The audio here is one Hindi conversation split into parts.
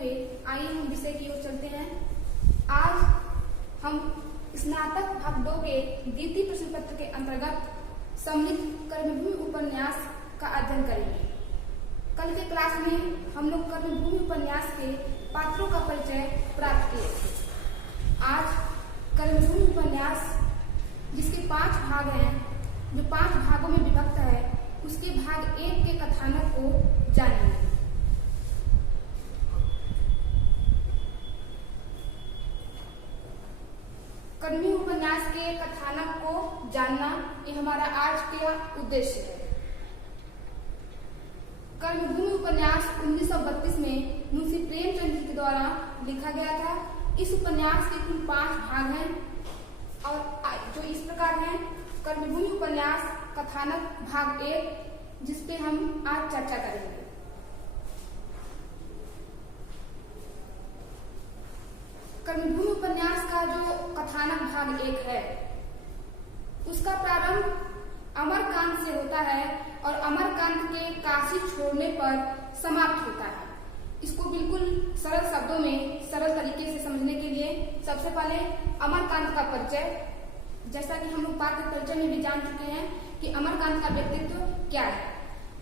हुए आइए हम विषय की ओर चलते हैं। आज हम स्नातक भाग 2 के द्वितीय प्रश्न पत्र के अंतर्गत सम्मिलित कर्मभूमि उपन्यास का अध्ययन करेंगे। कल के क्लास में हम लोग कर्मभूमि उपन्यास के पात्रों का परिचय प्राप्त किए थे। आज कर्मभूमि उपन्यास जिसके 5 भाग हैं, जो 5 भागों में विभक्त है, उसके भाग 1 के कथानक को जानेंगे। कर्मभूमि उपन्यास के कथानक को जानना ये हमारा आज का उद्देश्य है। कर्मभूमि उपन्यास 1932 में मुंशी प्रेमचंद जी के द्वारा लिखा गया था। इस उपन्यास के कुल 5 भाग हैं और जो इस प्रकार हैं। कर्मभूमि उपन्यास कथानक भाग 1, जिसपे हम आज चर्चा करेंगे। कर्मभूमि उपन्यास का जो कथानक भाग 1 है, उसका प्रारंभ अमरकांत से होता है और अमरकांत के काशी छोड़ने पर समाप्त होता है। इसको बिल्कुल सरल शब्दों में सरल तरीके से समझने के लिए सबसे पहले अमरकांत का परिचय, जैसा कि हम लोग पाठ्य परिचय में भी जान चुके हैं कि अमरकांत का व्यक्तित्व क्या है।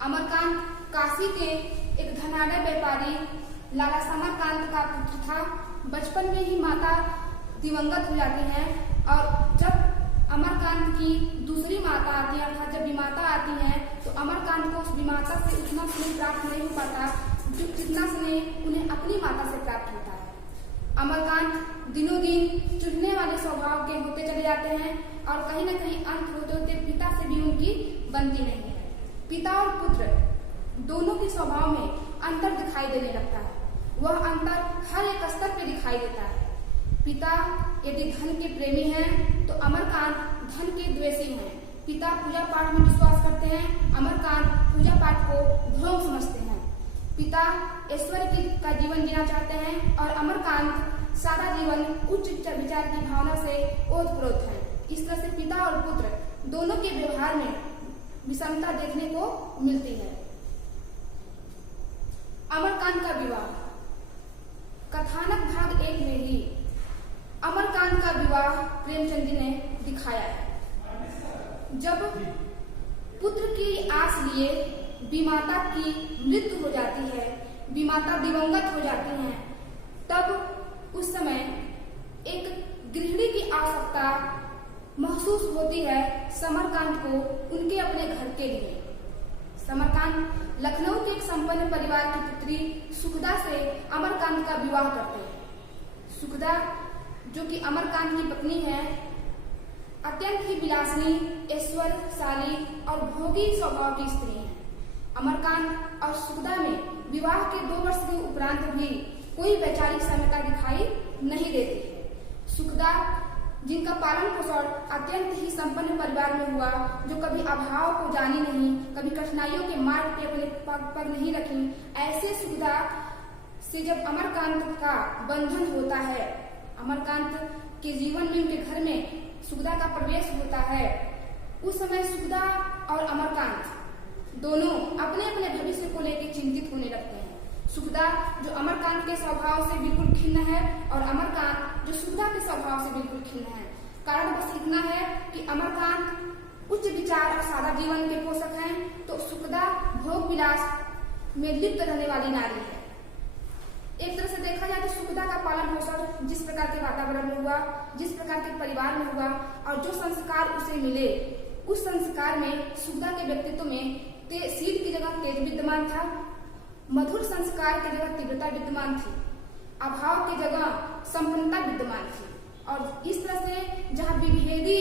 अमरकांत काशी के एक धनाढ्य व्यापारी लाला समरकांत का पुत्र था। बचपन में ही माता दिवंगत हो जाती हैं और जब अमरकांत की दूसरी माता आती है, अर्थात जब विमाता आती हैं, तो अमरकांत को उस विमाता से उतना स्नेह प्राप्त नहीं हो पाता जितना स्नेह उन्हें अपनी माता से प्राप्त होता है। अमरकांत दिनों दिन चिढ़ने वाले स्वभाव के होते चले जाते हैं और कहीं न कहीं अंत होते होते पिता से भी उनकी बनती नहीं है। पिता और पुत्र दोनों के स्वभाव में अंतर दिखाई देने लगता है। वह अंतर हर एक स्तर पे दिखाई देता है। पिता यदि धन के प्रेमी हैं तो अमरकांत धन के द्वेषी हैं। पिता पूजा पाठ में विश्वास करते हैं, अमरकांत पूजा पाठ को धर्म समझते हैं। पिता ऐश्वर्य का जीवन जीना चाहते हैं और अमरकांत सादा जीवन उच्च विचार की भावना से ओतप्रोत है। इस तरह से पिता और पुत्र दोनों के व्यवहार में विषमता देखने को मिलती है। अमरकांत का विवाह कथानक भाग 1 में ही अमरकांत का विवाह प्रेमचंद जी ने दिखाया है। जब पुत्र की आस लिए विमाता की मृत्यु हो जाती है, विमाता दिवंगत हो जाती हैं, तब उस समय एक गृहिणी की आवश्यकता महसूस होती है समरकांत को उनके अपने घर के लिए। समरकांत लखनऊ के एक संपन्न परिवार की पुत्री सुखदा से अमरकांत का विवाह करते हैं। सुखदा जो कि अमरकांत की पत्नी है, अत्यंत ही विलासिनी, ऐश्वर्यशाली और भोगी स्वभाव की स्त्री है। अमरकांत और सुखदा में विवाह के 2 वर्ष के उपरांत भी कोई वैचारिक समता दिखाई नहीं देती है। सुखदा जिनका पालन पोषण अत्यंत ही संपन्न परिवार में हुआ, जो कभी अभाव को जानी नहीं, कभी कठिनाइयों के मार्ग पे अपने पग नहीं रखी, ऐसे सुखदा से जब अमरकांत का बंधन होता है, अमरकांत के जीवन में उनके घर में सुखदा का प्रवेश होता है, उस समय सुखदा और अमरकांत दोनों अपने अपने भविष्य को लेकर चिंतित होने लगते हैं। सुखदा जो अमरकांत के स्वभाव से बिल्कुल खिन्न है और अमरकांत जो सुखदा के स्वभाव से बिल्कुल खिन्न है। कारण बस इतना है कि अमरकांत उच्च विचार और सादा जीवन के पोषक हैं, तो सुखदा भोग विलास में लिप्त रहने वाली नारी है। एक तरह से देखा जाए तो सुखदा का पालन पोषण जिस प्रकार के वातावरण में हुआ, जिस प्रकार के परिवार में हुआ और जो संस्कार उसे मिले, उस संस्कार में सुखदा के व्यक्तित्व में शीत की जगह तेज विद्यमान था, मधुर संस्कार की जगह तीव्रता विद्यमान थी, अभाव की जगह संपन्नता विद्यमान थी। और इस तरह से जहाँ विभेदी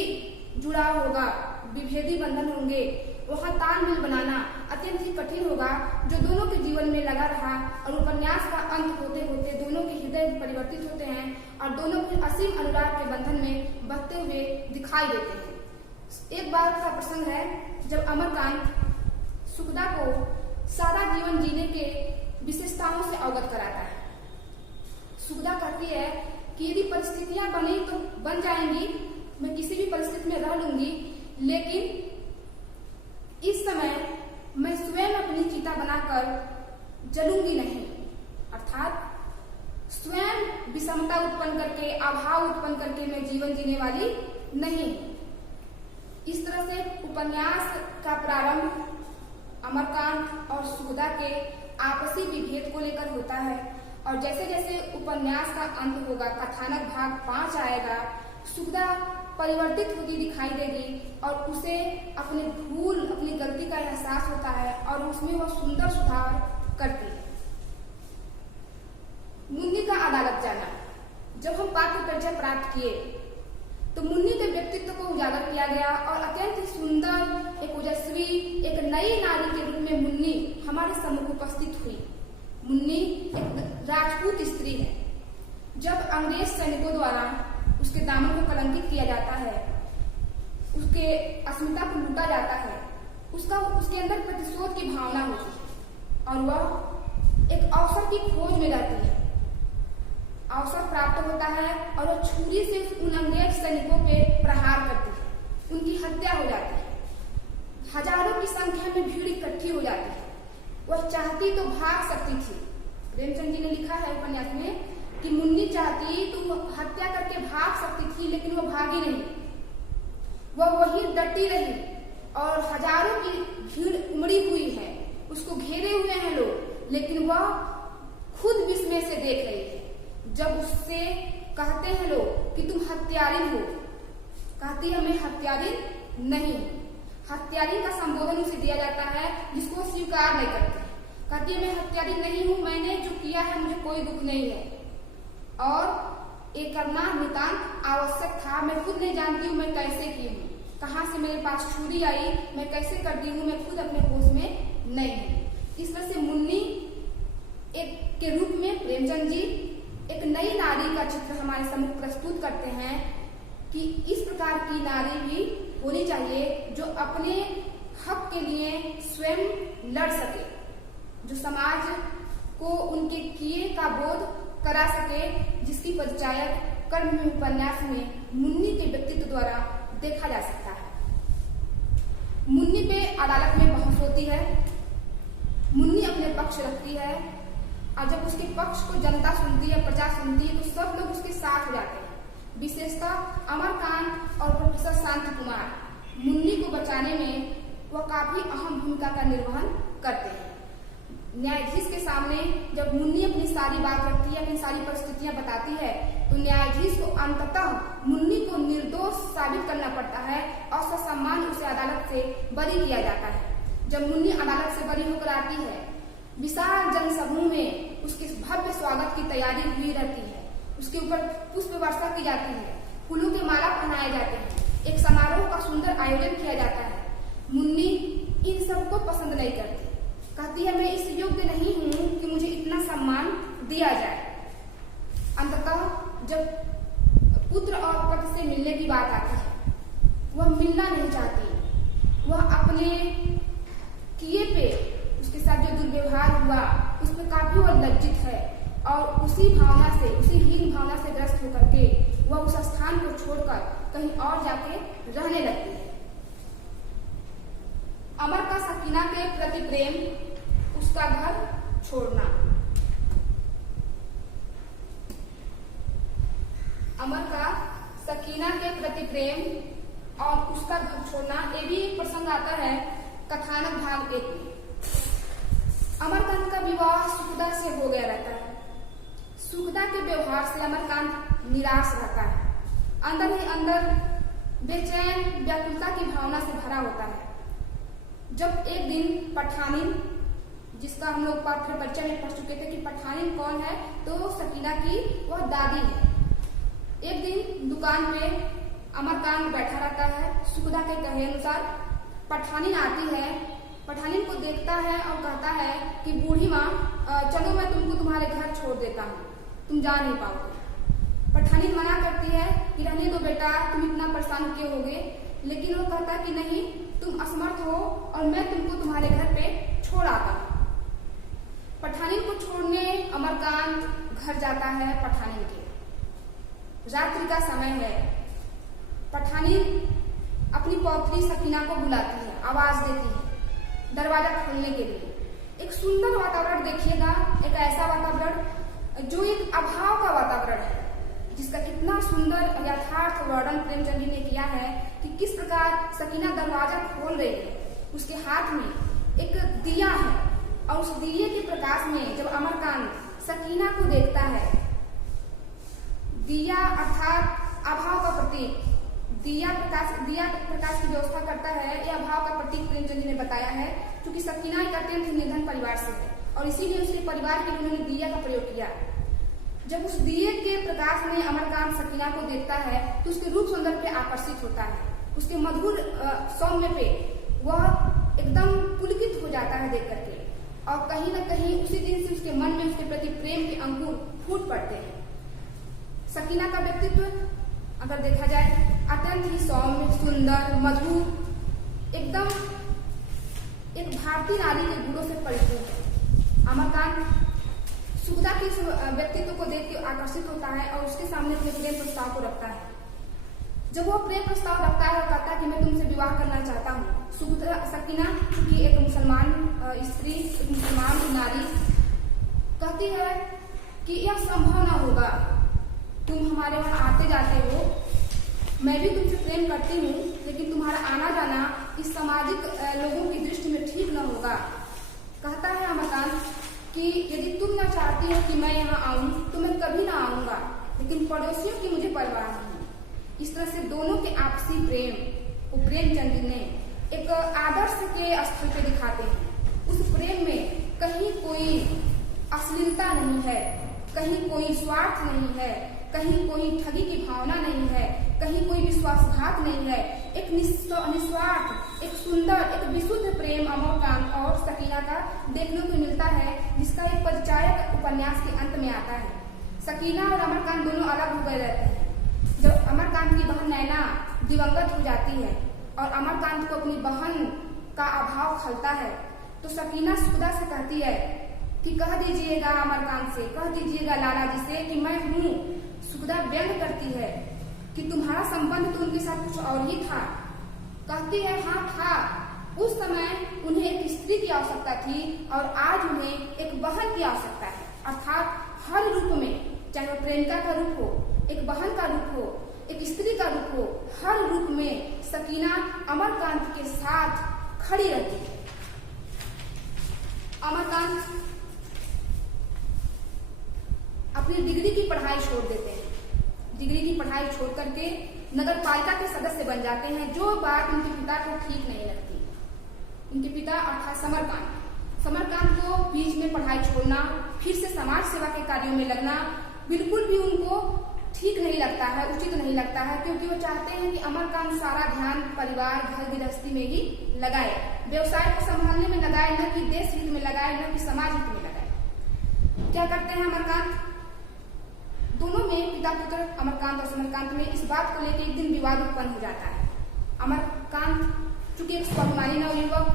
जुड़ाव होगा, विभेदी बंधन होंगे, वहाँ तालमेल बनाना अत्यंत ही कठिन होगा, जो दोनों के जीवन में लगा रहा और उपन्यास का अंत होते होते दोनों के हृदय परिवर्तित होते हैं और दोनों फिर असीम अनुराग के बंधन में बहते हुए दिखाई देते हैं। एक बार का प्रसंग है जब अमरकांत सुखदा को सादा जीवन जीने के विशेषताओं से अवगत कराता है। सुखदा कहती है कि यदि परिस्थितियां बनी तो बन जाएंगी, मैं किसी भी परिस्थिति में रह लूंगी, लेकिन इस समय मैं स्वयं अपनी चिता बनाकर जलूंगी नहीं। अर्थात स्वयं विषमता उत्पन्न करके, अभाव उत्पन्न करके मैं जीवन जीने वाली नहीं। इस तरह से उपन्यास का प्रारंभ अमरकांत और सुखदा के आपसी विभेद को लेकर होता है और जैसे जैसे उपन्यास का अंत होगा, कथानक भाग 5 आएगा, सुखदा परिवर्तित होती दिखाई देगी और उसे अपने भूल, अपनी गलती का एहसास होता है और उसमें वह सुंदर सुधार करती है। मुन्नी का अदालत जाना। जब हम पाठ्य परिचय प्राप्त किए तो मुन्नी के व्यक्तित्व को उजागर किया गया और अत्यंत सुंदर, एक ओजस्वी, एक नई नारी के रूप में मुन्नी हमारे सम्मुख उपस्थित हुई। मुन्नी एक राजपूत स्त्री है। जब अंग्रेज सैनिकों द्वारा उसके दामन को कलंकित किया जाता है, उसके अस्मिता को लूटा जाता है, उसके अंदर प्रतिशोध की भावना होती है और वह एक अवसर की खोज में रहती है। अवसर प्राप्त होता है और वह छुरी से उन अंग्रेज सैनिकों पे प्रहार करती है, उनकी हत्या हो जाती है। हजारों की संख्या में भीड़ इकट्ठी हो जाती है। वह चाहती तो भाग सकती थी। प्रेमचंद जी ने लिखा है उपन्यास में कि मुन्नी चाहती तो हत्या करके भाग सकती थी, लेकिन वह भागी नहीं। वह वहीं डटी रही और हजारों की भीड़ उमड़ी हुई है, उसको घेरे हुए हैं लोग, लेकिन वह खुद विस्मय से देख रही है। जब उससे कहते हैं लोग कि तुम हत्यारिन हो, कहती है मैं हत्यारिन नहीं। हत्यारिन का संबोधन उसे दिया जाता है जिसको स्वीकार नहीं करते। कहती है मैं हत्यारिन नहीं हूं, मैंने जो किया है मुझे कोई दुख नहीं है और ये करना नितांत आवश्यक था। मैं खुद नहीं जानती हूँ मैं कैसे की हूँ, कहाँ से मेरे पास छुरी आई, मैं कैसे कर दी हूँ, मैं खुद अपने होश में नहीं हूँ। इस तरह से मुन्नी एक के रूप में प्रेमचंद जी एक नई नारी का चित्र हमारे सम्मुख प्रस्तुत करते हैं कि इस प्रकार की नारी भी होनी चाहिए जो अपने हक के लिए स्वयं लड़ सके, जो समाज को उनके किए का बोध करा सके, जिसकी परिचायक कर्म उपन्यास में मुन्नी के व्यक्तित्व द्वारा देखा जा सकता है। मुन्नी पे अदालत में बहस होती है। मुन्नी अपने पक्ष रखती है और जब उसके पक्ष को जनता सुनती है, प्रजा सुनती है, तो सब लोग उसके साथ हो जाते हैं। विशेषतः अमरकांत और प्रोफेसर शांति कुमार मुन्नी को बचाने में वह काफी अहम भूमिका का निर्वहन करते हैं। न्यायाधीश के सामने जब मुन्नी अपनी सारी बात रखती है, अपनी सारी परिस्थितियां बताती है, तो न्यायाधीश को अंततः मुन्नी को निर्दोष साबित करना पड़ता है और ससम्मान उसे अदालत से बरी किया जाता है। जब मुन्नी अदालत से बरी होकर आती है, विशाल जनसमूह में उसके भव्य स्वागत की तैयारी हुई रहती है। उसके ऊपर पुष्प वर्षा की जाती है, फूलों के माला पहनाए जाते हैं, एक समारोह का सुंदर आयोजन किया जाता है। मुन्नी इन सबको पसंद नहीं करती, कहती है मैं इस योग्य नहीं हूं कि मुझे इतना सम्मान दिया जाए। अंततः जब पुत्र और पति से मिलने की बात आती है, वह मिलना नहीं चाहती। वह अपने किए पे, उसके साथ जो दुर्व्यवहार हुआ उस पर काफी वह लज्जित है और उसी भावना से, उसी हीन भावना से ग्रस्त होकर के वह उस स्थान को छोड़कर कहीं और जाके रहने लगती है। अमर का सकीना के प्रति प्रेम, उसका घर छोड़ना। अमर का सकीना के प्रति प्रेम और उसका घर छोड़ना, ये भी एक प्रसंग आता है कथानक भाग 1 में। अमरकांत का विवाह सुखदा से हो गया रहता है। सुखदा के व्यवहार से अमरकांत निराश रहता है, अंदर ही अंदर बेचैन व्याकुलता की भावना से भरा होता है। जब एक दिन पठानिन, जिसका हम लोग पाठ्य परिचय में पढ़ चुके थे कि पठानिन कौन है, तो सकीना की वह दादी है। एक दिन दुकान पे अमरकांत बैठा रहता है। सुखदा के कहे अनुसार पठानिन आती है, पठानिन को देखता है और कहता है कि बूढ़ी माँ चलो मैं तुमको तुम्हारे घर छोड़ देता हूँ, तुम जा नहीं पाओगे। पठानिन मना करती है कि रहने दो बेटा, तुम इतना परेशान क्यों होगे, लेकिन वो कहता कि नहीं, तुम असमर्थ हो और मैं तुमको तुम्हारे घर पे छोड़ आता हूँ। पठानिन को छोड़ने अमरकांत घर जाता है। पठानिन के रात्रि का समय है। पठानिन अपनी पौत्री सकीना को बुलाती है, आवाज देती है दरवाजा खोलने के लिए। एक सुंदर वातावरण देखिएगा, एक ऐसा वातावरण जो एक अभाव का वातावरण है, जिसका कितना सुंदर यथार्थ वर्णन प्रेमचंद जी ने किया है कि किस प्रकार सकीना दरवाजा खोल रही है, उसके हाथ में एक दिया है और उस दिए के प्रकाश में जब अमरकांत सकीना को देखता है, दिया अर्थात अभाव का प्रतीक, दिया प्रकाश की व्यवस्था करता है, यह अभाव का प्रतीक प्रेमचंद जी ने बताया है, क्योंकि सकीना एक अत्यंत निर्धन परिवार से है और इसीलिए उसके परिवार के लिए उन्होंने दिया का प्रयोग किया। जब उस दिए के प्रकाश में अमरकांत सकीना को देखता है तो उसके रूप सौंदर्य पे आकर्षित होता है, उसके मधुर सौम्य पे वह एकदम पुलकित हो जाता है देख करके, और कहीं न कहीं उसी दिन से उसके मन में उसके प्रति प्रेम के अंकुर फूट पड़ते हैं। सकीना का व्यक्तित्व अगर देखा जाए अत्यंत ही सौम्य, सुंदर, मधुर, एकदम एक भारतीय नारी के गुणों से परिपूर्ण है। अमरकांत सुगदा के व्यक्तित्व को देख के आकर्षित होता है और उसके सामने अपने प्रेम प्रस्ताव को रखता है। जब वो प्रेम प्रस्ताव रखता है और कहता है कि मैं तुमसे विवाह करना चाहता हूँ, सकीना की एक मुसलमान स्त्री, एक मुसलमान नारी कहती है कि यह संभव न होगा, तुम हमारे वहां आते जाते हो, मैं भी तुमसे प्रेम करती हूँ, लेकिन तुम्हारा आना जाना इस सामाजिक लोगों की दृष्टि में ठीक न होगा। कहता है अमरकांत कि यदि तुम न चाहती हो कि मैं यहाँ आऊं तो मैं कभी ना आऊंगा, लेकिन पड़ोसियों की मुझे परवाह नहीं। इस तरह से दोनों के आपसी प्रेम को प्रेमचंद जी ने एक आदर्श के स्थल पे दिखाते हैं। उस प्रेम में कहीं कोई अश्लीलता नहीं है, कहीं कोई स्वार्थ नहीं है, कहीं कोई ठगी की भावना नहीं है, कहीं कोई विश्वासघात नहीं है। एक निस्वार्थ, एक सुंदर, एक विशुद्ध प्रेम अमरकांत और सकीना का देखने को मिलता है, जिसका एक परिचायक उपन्यास के अंत में आता है। सकीना और अमरकांत दोनों अलग हो गए रहते हैं। जब अमरकांत की बहन नैना दिवंगत हो जाती है और अमरकांत को अपनी बहन का अभाव खलता है, तो सकीना सुगदा से कहती है कि कह दीजिएगा अमरकांत से, कह दीजिएगा लाला जी से कि मैं हूँ। सुगदा व्यंग करती है कि तुम्हारा संबंध तो उनके साथ कुछ और ही था। कहती है हाँ था, उस समय उन्हें एक स्त्री की आवश्यकता थी और आज उन्हें एक बहन की आवश्यकता है। अर्थात हर रूप में, चाहे वह प्रेमिका का रूप हो, एक बहन का रूप हो, एक स्त्री का रूप हो, हर रूप में सकीना अमरकांत के साथ खड़ी रहती है। अमरकांत अपनी डिग्री की पढ़ाई छोड़ देते हैं। डिग्री की पढ़ाई छोड़ करके नगर पालिका के सदस्य बन जाते हैं, जो बात उनके पिता को ठीक नहीं लगती। उनके पिता अर्थात समरकांत को बीच में पढ़ाई छोड़ना, फिर से समाज सेवा के कार्यों में लगना बिल्कुल भी उनको ठीक नहीं लगता है, उचित नहीं लगता है, क्योंकि वो चाहते हैं कि अमरकांत सारा ध्यान परिवार, घर गृहस्थी में ही लगाए, व्यवसाय को संभालने में लगाए, न कि देश हित में लगाए, न कि समाज हित में लगाए। क्या करते हैं अमरकांत? दोनों में, पिता पुत्र अमरकांत और समरकांत में इस बात को लेकर एक दिन विवाद उत्पन्न हो जाता है। अमरकांत चूंकि एक स्वाभिमानी नवयुवक,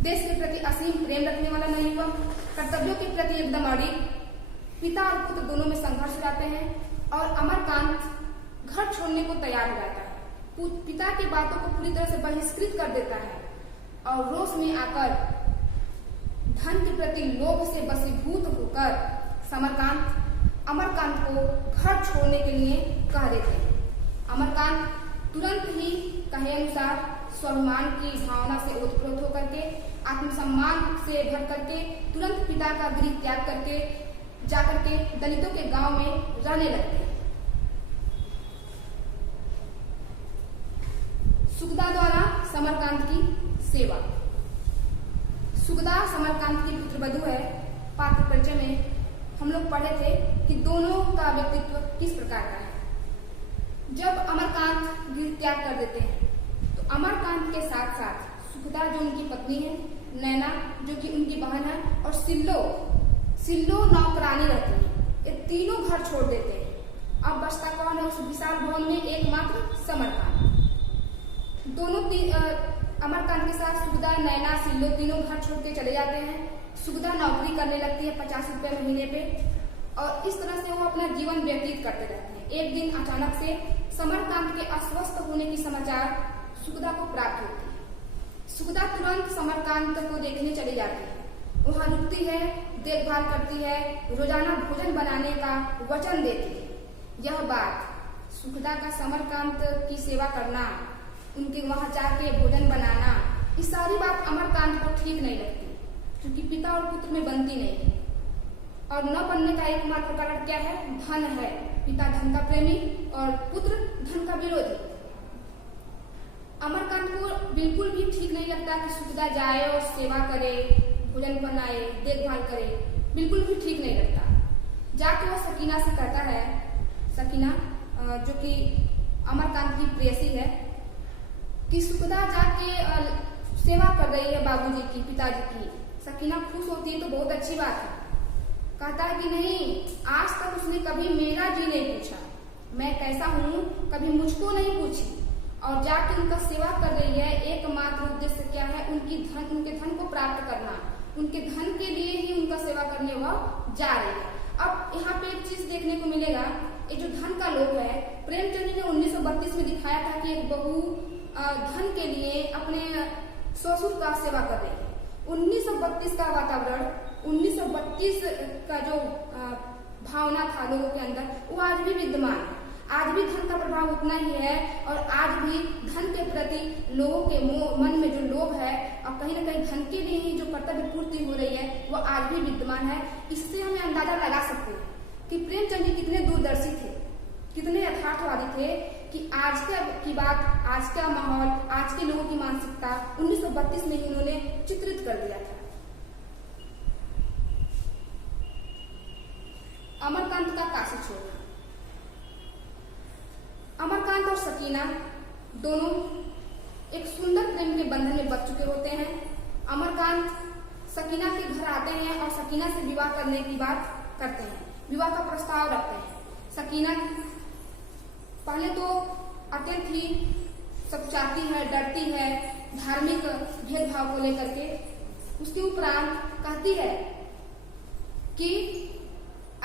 देश के प्रति असीम प्रेम रखने वाला नवयुवक, कर्तव्यों के प्रति एकदम अड़िग, पिता और पुत्र दोनों में संघर्ष हो जाते हैं और अमरकांत घर छोड़ने को तैयार हो जाता है। पिता की बातों को पूरी तरह से बहिष्कृत कर देता है और रोष में आकर धन के प्रति लोभ से वशीभूत होकर समरकांत अमरकांत को घर छोड़ने के लिए कह देते हैं। अमरकांत तुरंत ही कहे अनुसार स्वाभिमान की भावना से ओतप्रोत होकर के, आत्मसम्मान से भर करके तुरंत पिता का गृह त्याग करके जाकर के दलितों के गांव में रहने लगते हैं। सुगदा द्वारा समरकांत की सेवा। सुगदा समरकांत की पुत्रवधू है। पात्र परिचय में हम लोग पढ़े थे कि दोनों का व्यक्तित्व किस प्रकार का है। जब अमरकांत गृह त्याग कर देते हैं तो अमरकांत के साथ साथ सुगदा जो उनकी पत्नी है, नैना जो कि उनकी बहन है, और सिल्लो नौकरानी रहती है, ये तीनों घर छोड़ देते हैं। अब बचता कौन है उस विशाल भवन में? एकमात्र समरकांत। दोनों अमरकांत के साथ सुगदा, नैना, सिल्लो तीनों घर छोड़ के चले जाते हैं। सुगदा नौकरी करने लगती है 50 रुपए महीने पे, और इस तरह से वो अपना जीवन व्यतीत करते रहते हैं। एक दिन अचानक से समरकांत के अस्वस्थ होने की समाचार सुगदा को प्राप्त होती है। सुगदा तुरंत समरकांत को देखने चली जाती है वहाँ रुकती है, देखभाल करती है, रोजाना भोजन बनाने का वचन देती है। यह बात सुखदा का समरकांत की सेवा करना, उनके वहाँ जाके भोजन बनाना, ये सारी बात अमरकांत को ठीक नहीं लगती, क्योंकि पिता और पुत्र में बनती नहीं। और न बनने का एकमात्र कारण क्या है? धन है। पिता धन का प्रेमी और पुत्र धन का विरोधी। अमरकांत को बिल्कुल भी ठीक नहीं लगता कि सुखदा जाए और सेवा करे, भोजन बनाए, देखभाल करे, बिल्कुल भी ठीक नहीं लगता। जाके वह सकीना से कहता है, सकीना जो कि अमरकांत की प्रेयसी है, कि सुखदा जाके सेवा कर रही है बाबूजी की, पिताजी की। सकीना खुश होती है तो बहुत अच्छी बात है। कहता है कि नहीं, आज तक उसने कभी मेरा जी नहीं पूछा, मैं कैसा हूँ कभी मुझको नहीं पूछी, और जाके उनका सेवा कर रही है। एकमात्र उद्देश्य क्या है? उनके धन को प्राप्त करना, उनके धन के लिए ही उनका सेवा करने वह जा रही है। अब यहाँ पे एक चीज देखने को मिलेगा, ये जो धन का लोभ है, प्रेमचंद जी ने 1932 में दिखाया था कि एक बहू धन के लिए अपने ससुर का सेवा कर रही है। 1932 का वातावरण, 1932 का जो भावना था लोगों के अंदर, वो आज भी विद्यमान है। आज भी धन का प्रभाव उतना ही है, और आज भी धन के प्रति लोगों के मन में जो लोभ है, और कहीं न कहीं धन के लिए ही जो कर्तव्य पूर्ति हो रही है, वो आज भी विद्यमान है। इससे हमें अंदाजा लगा सकते हैं कि प्रेमचंद जी कितने दूरदर्शी थे, कितने यथार्थवादी थे, कि आज की बात, आज का माहौल, आज के लोगों की मानसिकता 1932 में ही उन्होंने चित्रित कर दिया था। अमरकांत का काशी छोड़ना। अमरकांत और सकीना दोनों एक सुंदर प्रेम के बंधन में बंध चुके होते हैं। अमरकांत सकीना के घर आते हैं और सकीना से विवाह करने की बात करते हैं, विवाह का प्रस्ताव रखते हैं। सकीना पहले तो अत्यंत ही सकुचाती है, डरती है धार्मिक भेदभाव को लेकर के। उसके उपरांत कहती है कि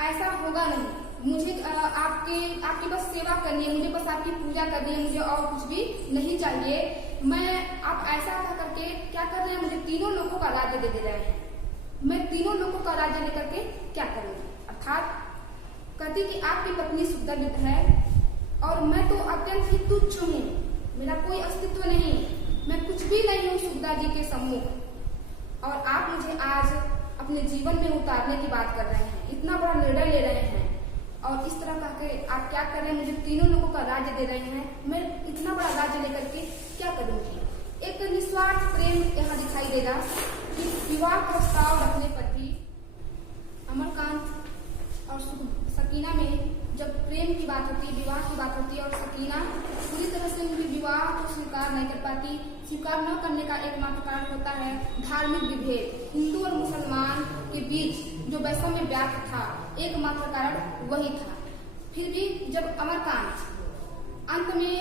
ऐसा होगा नहीं, मुझे आपकी बस सेवा करनी है, मुझे बस आपकी पूजा करनी है, मुझे और कुछ भी नहीं चाहिए। मैं आप ऐसा करके क्या कर रहे हैं, मुझे तीनों लोगों का राज्य दे रहे हैं, मैं तीनों लोगों का राज्य लेकर के क्या करूंगी। अर्थात कहती कि आपकी पत्नी सुखदा है और मैं तो अत्यंत ही तुच्छ हूँ, मेरा कोई अस्तित्व नहीं, मैं कुछ भी नहीं हूँ सुखदा जी के सम्मुख, और आप मुझे आज अपने जीवन में उतारने की बात कर रहे हैं, इतना बड़ा निर्णय ले रहे हैं, और इस तरह कहकर आप क्या कर रहे हैं, मुझे तीनों लोगों का राज्य दे रहे हैं, मैं इतना बड़ा राज्य लेकर के क्या करूंगी। एक निस्वार्थ प्रेम यहाँ दिखाई देगा कि विवाह प्रस्ताव रखने पर भी अमरकांत और सकीना में जब प्रेम की बात होती है, विवाह की बात होती है, और सकीना पूरी तरह से उनके विवाह को स्वीकार नहीं कर पाती। स्वीकार न करने का एकमात्र कारण होता है धार्मिक विभेद, हिंदू और मुसलमान के बीच जो वैषम्य व्याप्त था, एकमात्र कारण वही था। फिर भी जब अमरकांत अंत में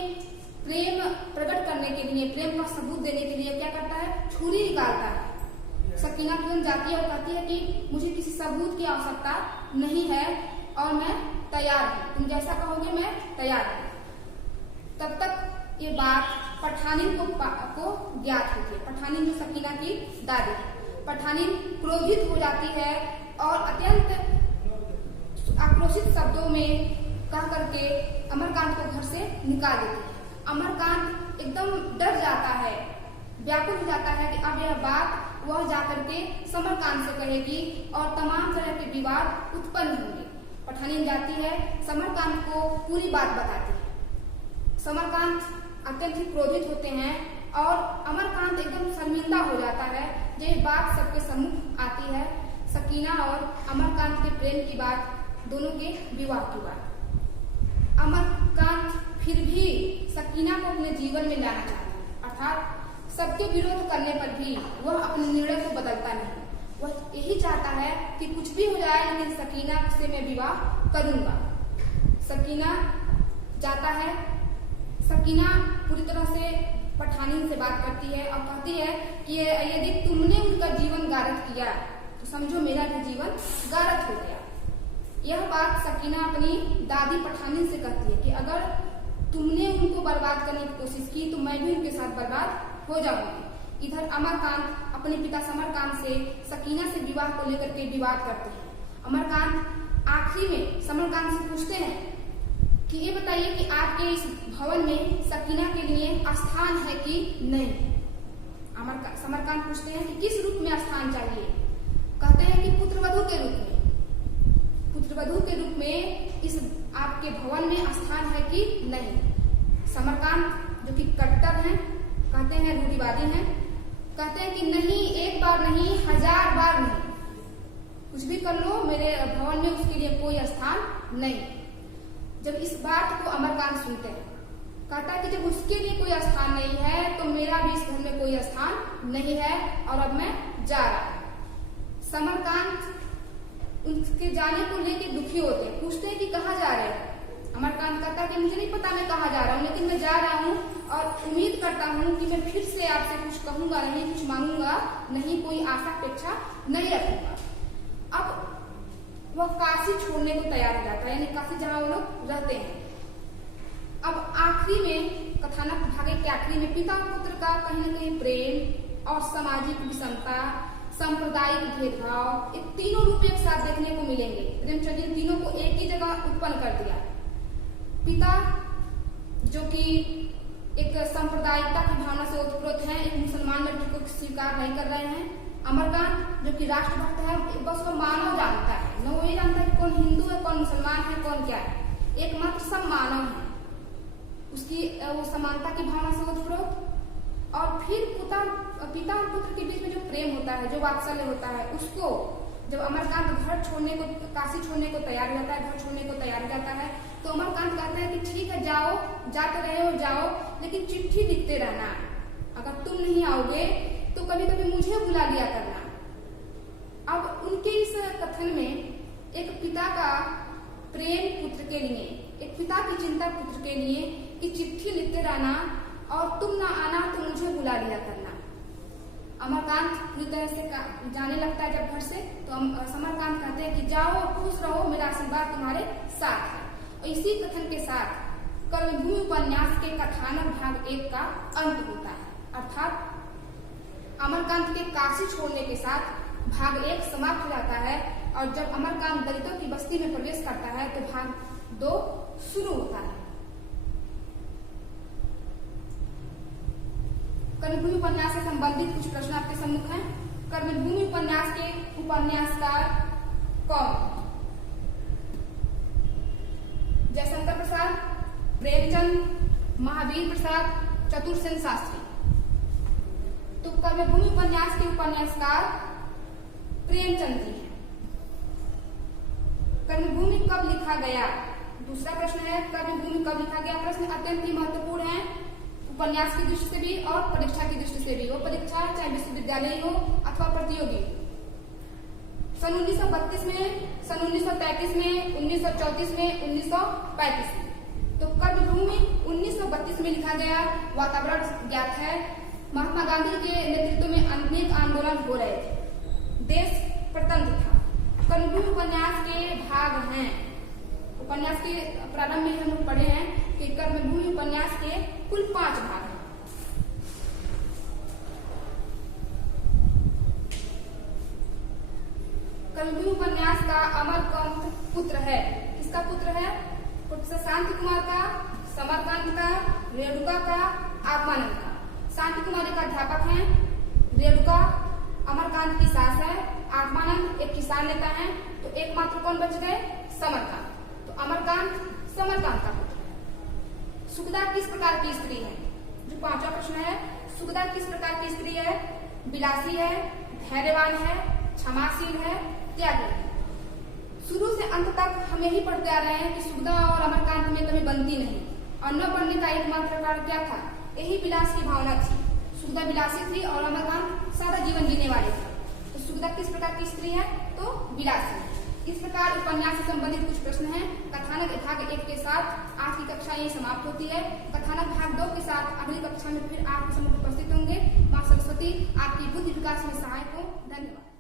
प्रेम प्रकट करने के लिए, प्रेम का सबूत देने के लिए क्या करता है, छुरी निकालता है। सकीना तुरंत जाती है और कहती है कि मुझे किसी सबूत की आवश्यकता नहीं है और मैं तैयार हूँ, तुम जैसा कहोगे मैं तैयार हूँ। तब तक ये बात पठानीन को ज्ञात होती है। पठानीन जो सकीना की दादी है, पठानीन क्रोधित हो जाती है और अत्यंत आक्रोशित शब्दों में कह करके अमरकांत को घर से निकाल देती है। अमरकांत एकदम डर जाता है, व्याकुल हो जाता है कि अब यह बात वह जाकर के समरकांत से कहेगी और तमाम तरह के विवाद उत्पन्न होंगे। पठानीन जाती है, समरकांत को पूरी बात बताती है। समरकांत अत्यंत ही क्रोधित होते हैं और अमरकांत एकदम शर्मिंदा हो जाता है जब ये बात सबके सम्मुख आती है, सकीना और अमरकांत के प्रेम की बात, दोनों के विवाह की बात। अमरकांत फिर भी सकीना को अपने जीवन में लाना चाहता है, अर्थात सबके विरोध करने पर भी वह अपने निर्णय को बदलता नहीं। वह यही चाहता है कि कुछ भी हो जाए लेकिन सकीना से मैं विवाह करूंगा। सकीना जाता है, सकीना पूरी तरह से पठानीन से बात करती है और कहती है कि यदि तुमने उनका जीवन गारत किया तो समझो मेरा भी जीवन गारत हो गया। यह बात सकीना अपनी दादी पठानीन से कहती है कि अगर तुमने उनको बर्बाद करने की कोशिश की तो मैं भी उनके साथ बर्बाद हो जाऊंगी। इधर अमरकांत अपने पिता समरकांत से सकीना से विवाह को लेकर के विवाद करते हैं। अमरकांत आखिरी में समरकांत से पूछते हैं कि ये बताइए कि आपके इस भवन में सकीना के लिए स्थान है कि नहीं। समरकांत पूछते हैं कि किस रूप में स्थान चाहिए। कहते हैं कि पुत्रवधू के रूप में, पुत्रवधू के रूप में इस आपके भवन में स्थान है कि नहीं। समरकांत जो कि कट्टर हैं, कहते हैं रूढ़िवादी हैं, कहते हैं कि नहीं, एक बार नहीं, 1000 बार नहीं, कुछ भी कर लो, मेरे भवन में उसके लिए कोई स्थान नहीं। जब इस बात को अमरकांत सुनते हैं, कहता है कि जब उसके लिए कोई स्थान नहीं है तो मेरा भी इस घर में कोई स्थान नहीं है और अब मैं जा रहा हूं। समरकांत उनके जाने को लेकर दुखी होते हैं, पूछते हैं कि कहाँ जा रहे हैं। अमरकांत कहता है कि मुझे नहीं पता मैं कहाँ जा रहा हूँ, लेकिन मैं जा रहा हूँ और उम्मीद करता हूँ कि मैं फिर से आपसे कुछ कहूंगा नहीं, कुछ मांगूंगा नहीं, कोई आशा अपेक्षा नहीं रखूंगा। अब वह काशी छोड़ने को तैयार हो जाता है, यानी काशी जहाँ वो लोग रहते हैं। अब आखिरी में, कथानक भागे के आखिरी में पिता और पुत्र का कहीं न कहीं प्रेम और सामाजिक विषमता, सांप्रदायिक भेदभाव, ये तीनों रूप एक साथ देखने को मिलेंगे। प्रेमचंद जी तीनों को एक ही जगह उत्पन्न कर दिया। पिता जो कि एक सांप्रदायिकता की भावना से ओतप्रोत हैं, एक मुसलमान लड़की को स्वीकार नहीं कर रहे हैं। अमरकांत जो कि राष्ट्रभक्त है, बस वो मानव जानता है, न वो ये जानता है कि कौन हिंदू है, कौन मुसलमान है, कौन क्या है, एकमात्र सब मानव है। उसकी वो समानता की भावना से ओतप्रोत। और फिर पिता और पुत्र के बीच में जो प्रेम होता है, जो वात्सल्य होता है, उसको जब अमरकांत घर छोड़ने को, काशी छोड़ने को तैयार हो जाता है, घर छोड़ने को तैयार हो जाता है, तो अमरकांत कहते हैं कि ठीक है, जाओ, जा तो रहे हो जाओ, लेकिन चिट्ठी लिखते रहना। अगर तुम नहीं आओगे तो कभी कभी मुझे बुला लिया करना। अब उनके इस कथन में एक पिता का प्रेम पुत्र के लिए, एक पिता की चिंता पुत्र के लिए कि चिट्ठी लिखते रहना और तुम ना आना तो मुझे बुला लिया करना। अमरकांत पूरी तरह से जाने लगता है जब घर से, तो समरकांत कहते हैं कि जाओ, खुश रहो, मेरा आशीर्वाद तुम्हारे साथ है। और इसी कथन के साथ कर्मभूमि उपन्यास के कथानक भाग 1 का अंत होता है। अर्थात अमरकांत के काशी छोड़ने के साथ भाग 1 समाप्त हो जाता है और जब अमरकांत दलितों की बस्ती में प्रवेश करता है तो भाग 2 शुरू होता है। कर्मभूमि उपन्यास से संबंधित कुछ प्रश्न आपके सम्मुख हैं। कर्मभूमि उपन्यास के उपन्यासकार कौन? जयशंकर प्रसाद, प्रेमचंद, महावीर प्रसाद, चतुरसेन शास्त्री। तो कर्मभूमि उपन्यास के उपन्यासकार प्रेमचंद जी हैं। कर्मभूमि कब लिखा गया? दूसरा प्रश्न है, कर्मभूमि कब लिखा गया? प्रश्न अत्यंत ही महत्वपूर्ण है, उपन्यास की दृष्टि से भी और परीक्षा की दृष्टि से भी। वो परीक्षा चाहे विश्वविद्यालय हो अथवा प्रतियोगी। सन 1932 में, सन 1933 में, 1934 में, 1935 में। तो कर्मभूमि 1932 में लिखा गया। वातावरण ज्ञात है, महात्मा गांधी के नेतृत्व में अनेक आंदोलन हो रहे थे, देश प्रतंत्र था। कर्मभूमि उपन्यास के भाग हैं। उपन्यास के प्रारंभ में हम लोग पढ़े हैं कि कर्मभूमि उपन्यास के कुल 5 भाग हैं। कर्मभूमि उपन्यास का अमरकांत पुत्र है। किसका पुत्र है? प्रोफेसर शांति कुमार का, समरकांत का, रेणुका का, आत्मानंद का। शांति कुमार एक अध्यापक हैं, रेणुका अमरकांत की सास है, आत्मानंद एक किसान नेता है। तो एकमात्र कौन बच गए? समरकांत। तो अमरकांत समरकांत का पुत्र है। सुखदा किस प्रकार की स्त्री है? जो 5वां प्रश्न है, सुखदा किस प्रकार की स्त्री है? विलासी है, धैर्यवान है, क्षमाशील है, त्यागी है। शुरू से अंत तक हम यही पढ़ते आ रहे हैं कि सुखदा और अमरकांत में कभी बनती नहीं, और न बनने का एकमात्र कारण क्या था? यही विलास की भावना थी। सुखदा विलासी थी और अमरकांत सादा जीवन जीने वाले थे। तो सुखदा किस प्रकार की स्त्री है? तो विलासी। इस प्रकार उपन्यास से संबंधित कुछ प्रश्न हैं। कथानक भाग 1 के साथ आज की कक्षा यही समाप्त होती है। कथानक भाग 2 के साथ अगली कक्षा में फिर आपके सम्मुख उपस्थित होंगे। मां सरस्वती आपकी बुद्धि विकास में सहायक हो। धन्यवाद।